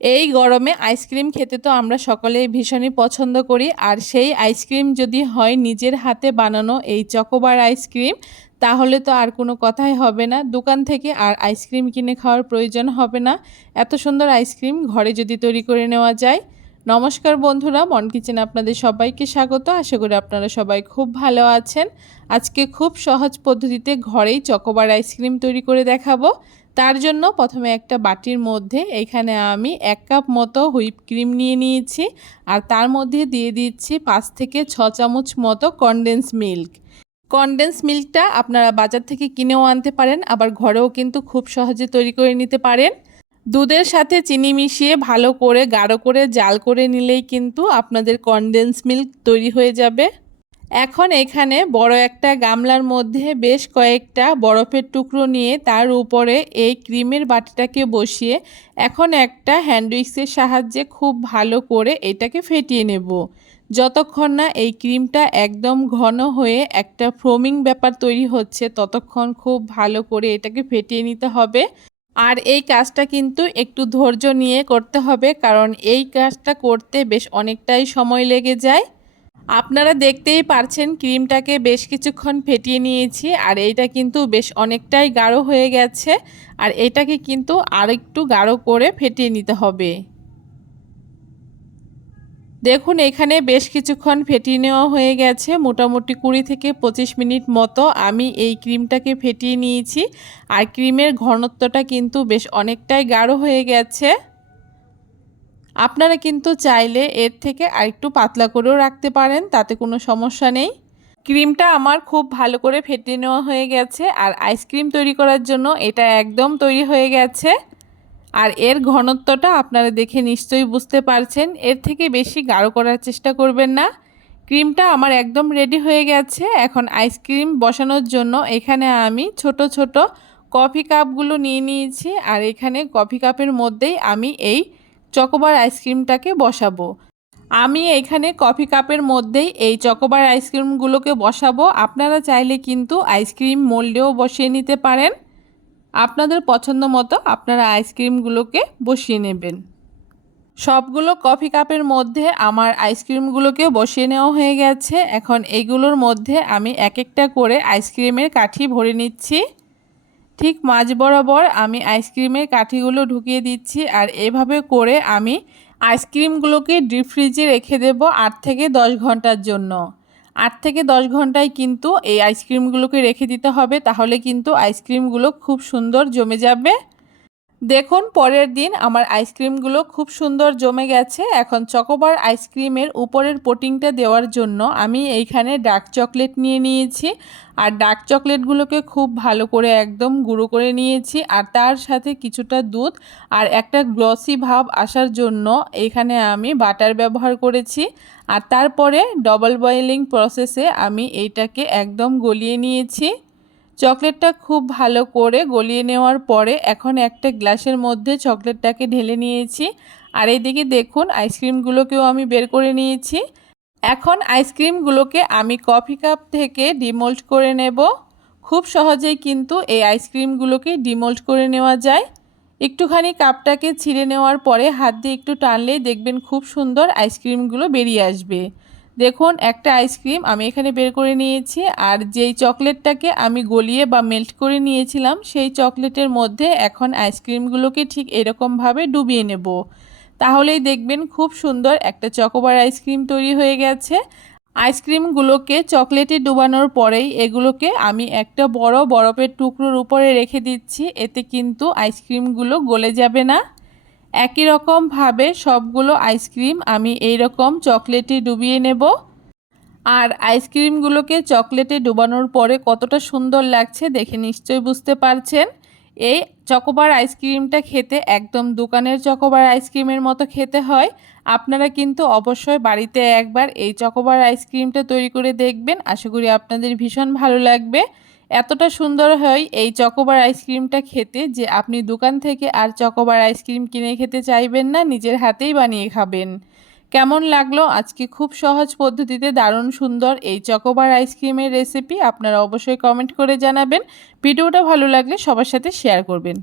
এই গরমে আইসক্রিম খেতে তো আমরা সকলেই ভীষণই পছন্দ করি। আর সেই আইসক্রিম যদি হয় নিজের হাতে বানানো এই চকোবার আইসক্রিম, তাহলে তো আর কোনো কথাই হবে না। দোকান থেকে আর আইসক্রিম কিনে খাওয়ার প্রয়োজন হবে না। এত সুন্দর আইসক্রিম ঘরে যদি তৈরি করে নেওয়া যায়। নমস্কার বন্ধুরা, মন কিচেনে আপনাদের সবাইকে স্বাগত। আশা করি আপনারা সবাই খুব ভালো আছেন। আজকে খুব সহজ পদ্ধতিতে ঘরেই চকোবার আইসক্রিম তৈরি করে দেখাবো। তার জন্য প্রথমে একটা বাটির মধ্যে এখানে আমি 1 কাপ মতো হুইপ ক্রিম নিয়ে নিয়েছি। আর তার মধ্যে দিয়ে দিচ্ছি 5 থেকে 6 চামচ মতো কনডেন্স মিল্ক। কনডেন্স মিল্কটা আপনারা বাজার থেকে কিনেও আনতে পারেন, আবার ঘরেও কিন্তু খুব সহজে তৈরি করে নিতে পারেন। দুধের সাথে চিনি মিশিয়ে ভালো করে গাঢ় করে জাল করে নিলেই কিন্তু আপনাদের কনডেন্স মিল্ক তৈরি হয়ে যাবে। এখন এখানে বড় একটা গামলার মধ্যে বেশ কয়েকটা বরফের টুকরো নিয়ে তার উপরে এই ক্রিমের বাটিটাকে বসিয়ে এখন একটা হ্যান্ড উইক্সের সাহায্যে খুব ভালো করে এটাকে ফেটিয়ে নেব। যতক্ষণ না এই ক্রিমটা একদম ঘন হয়ে একটা ফোমিং ব্যাপার তৈরি হচ্ছে, ততক্ষণ খুব ভালো করে এটাকে ফেটিয়ে নিতে হবে। আর এই কাজটা কিন্তু একটু ধৈর্য নিয়ে করতে হবে, কারণ এই কাজটা করতে বেশ অনেকটাই সময় লেগে যায়। আপনারা দেখতেই পারছেন ক্রিমটাকে বেশ কিছুক্ষণ ফেটিয়ে নিয়েছি, আর এইটা কিন্তু বেশ অনেকটাই গাঢ় হয়ে গেছে। আর এটাকে কিন্তু আরেকটু গাঢ় করে ফেটিয়ে নিতে হবে। দেখুন এখানে বেশ কিছুক্ষণ ফেটিয়ে নেওয়া হয়ে গেছে, মোটামুটি 20 থেকে 25 মিনিট মতো আমি এই ক্রিমটাকে ফেটিয়ে নিয়েছি। আর ক্রিমের ঘনত্বটা কিন্তু বেশ অনেকটাই গাঢ় হয়ে গেছে। আপনারা কিন্তু চাইলে এর থেকে আরেকটু পাতলা করেও রাখতে পারেন, তাতে কোনো সমস্যা নেই। ক্রিমটা আমার খুব ভালো করে ফেটিয়ে নেওয়া হয়ে গেছে, আর আইসক্রিম তৈরি করার জন্য এটা একদম তৈরি হয়ে গেছে। আর এর ঘনত্বটা আপনারা দেখে নিশ্চয়ই বুঝতে পারছেন। এর থেকে বেশি গাঢ় করার চেষ্টা করবেন না। ক্রিমটা আমার একদম রেডি হয়ে গেছে। এখন আইসক্রিম বসানোর জন্য এখানে আমি ছোট ছোট কফি কাপগুলো নিয়ে নিয়েছি, আর এখানে কফি কাপের মধ্যেই আমি এই চকোবার আইসক্রিমটাকে বসাবো। আমি এখানে কফি কাপের মধ্যেই এই চকোবার আইসক্রিমগুলোকে বসাবো। আপনারা চাইলে কিন্তু আইসক্রিম মোল্ডেও বসিয়ে নিতে পারেন। আপনাদের পছন্দ মতো আপনারা আইসক্রিমগুলোকে বসিয়ে নেবেন। সবগুলো কফি কাপের মধ্যে আমার আইসক্রিমগুলোকে বসিয়ে নেওয়া হয়ে গেছে। এখন এইগুলোর মধ্যে আমি এক একটা করে আইসক্রিমের কাঠি ভরে নিচ্ছি। ঠিক মাঝ বরাবর আমি আইসক্রিমের কাঠিগুলো ঢুকিয়ে দিচ্ছি, আর এভাবে করে আমি আইসক্রিমগুলোকে ডিপ ফ্রিজে রেখে দেব 8 থেকে 10 ঘন্টার জন্য। 8 থেকে 10 ঘন্টায় কিন্তু এই আইসক্রিমগুলোকে রেখে দিতে হবে, তাহলে কিন্তু আইসক্রিমগুলো খুব সুন্দর জমে যাবে। দেখুন পরের দিন আমার আইসক্রিমগুলো খুব সুন্দর জমে গেছে। এখন চকোবার আইসক্রিমের উপরের কোটিংটা দেওয়ার জন্য আমি এইখানে ডার্ক চকলেট নিয়ে নিয়েছি। আর ডার্ক চকলেটগুলোকে খুব ভালো করে একদম গুঁড়ো করে নিয়েছি, আর তার সাথে কিছুটা দুধ আর একটা গ্লসি ভাব আসার জন্য এখানে আমি বাটার ব্যবহার করেছি। আর তারপরে ডবল বয়েলিং প্রসেসে আমি এইটাকে একদম গলিয়ে নিয়েছি। চকলেটটা খুব ভালো করে গলিয়ে নেওয়ার পরে এখন একটা গ্লাসের মধ্যে চকলেটটাকে ঢেলে নিয়েছি। আর এইদিকে দেখুন আইসক্রিমগুলোকেও আমি বের করে নিয়েছি। এখন আইসক্রিমগুলোকে আমি কফি কাপ থেকে ডিমোল্ড করে নেব। খুব সহজেই কিন্তু এই আইসক্রিমগুলোকে ডিমোল্ড করে নেওয়া যায়। একটুখানি কাপটাকে ছিঁড়ে নেওয়ার পরে হাত দিয়ে একটু টানলেই দেখবেন খুব সুন্দর আইসক্রিমগুলো বেরিয়ে আসবে। দেখুন একটা আইসক্রিম আমি এখানে বের করে নিয়েছি, আর যেই চকলেটটাকে আমি গলিয়ে বা মেল্ট করে নিয়েছিলাম সেই চকলেটের মধ্যে এখন আইসক্রিমগুলোকে ঠিক এরকমভাবে ডুবিয়ে নেব। তাহলেই দেখবেন খুব সুন্দর একটা চকোবার আইসক্রিম তৈরি হয়ে গেছে। আইসক্রিমগুলোকে চকলেটে ডুবানোর পরেই এগুলোকে আমি একটা বড় বরফের টুকরোর উপরে রেখে দিচ্ছি, এতে কিন্তু আইসক্রিমগুলো গলে যাবে না। একই রকমভাবে সবগুলো আইসক্রিম আমি এই রকম চকলেটে ডুবিয়ে নেব। আর আইসক্রিমগুলোকে চকলেটে ডুবানোর পরে কতটা সুন্দর লাগছে দেখে নিশ্চয়ই বুঝতে পারছেন। এই চকোবার আইসক্রিমটা খেতে একদম দোকানের চকোবার আইসক্রিমের মতো খেতে হয়। আপনারা কিন্তু অবশ্যই বাড়িতে একবার এই চকোবার আইসক্রিমটা তৈরি করে দেখবেন। আশা করি আপনাদের ভীষণ ভালো লাগবে। এতটা সুন্দর হয় এই চকোবার আইসক্রিমটা খেতে যে আপনি দোকান থেকে আর চকোবার আইসক্রিম কিনে খেতে চাইবেন না, নিজের হাতেই বানিয়ে খাবেন। কেমন লাগলো আজকে খুব সহজ পদ্ধতিতে দারুণ সুন্দর এই চকোবার আইসক্রিমের রেসিপি? আপনারা অবশ্যই কমেন্ট করে জানাবেন। ভিডিওটা ভালো লাগলে সবার সাথে শেয়ার করবেন।